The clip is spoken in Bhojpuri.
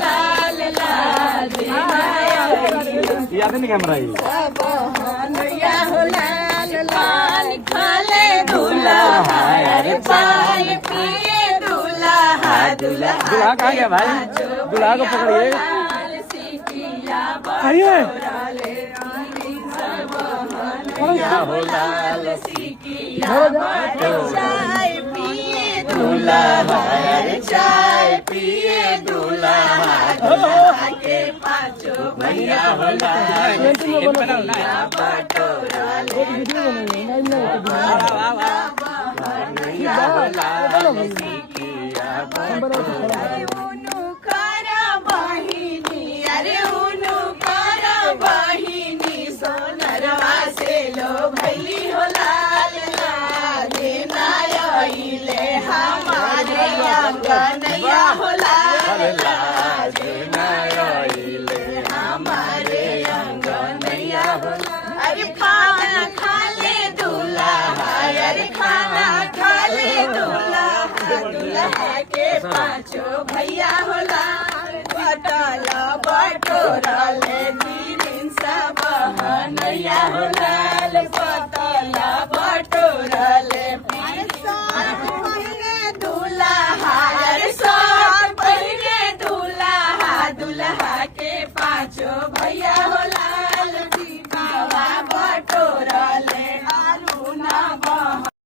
लाल लाल याद नहीं कैमरा ये कन्हैया हो लाल पान खाले दूल्हा अरे पान पिए दूल्हा दूल्हा दूल्हा कहाँ गया भाई दूल्हा को पकड़िए आइए हो लाल चाय पिए दूल्हा अरे चाय पिए दूल्हा दूल्हा के पाँचों भैया हो लाल बटोरा ले उनु करा बहिनी अरे उनु करा बहिनी सोनरवा से लो भैली हो लाल लाल नायले हमारे अंगनैया हो लाल लाल नायले हमारे अंगनैया हो अरे खाना खा ले दूल्हा अरे खाना खा ले दूल्हा दूल्हा के पाँचों भैया हो लाल बटोरा ले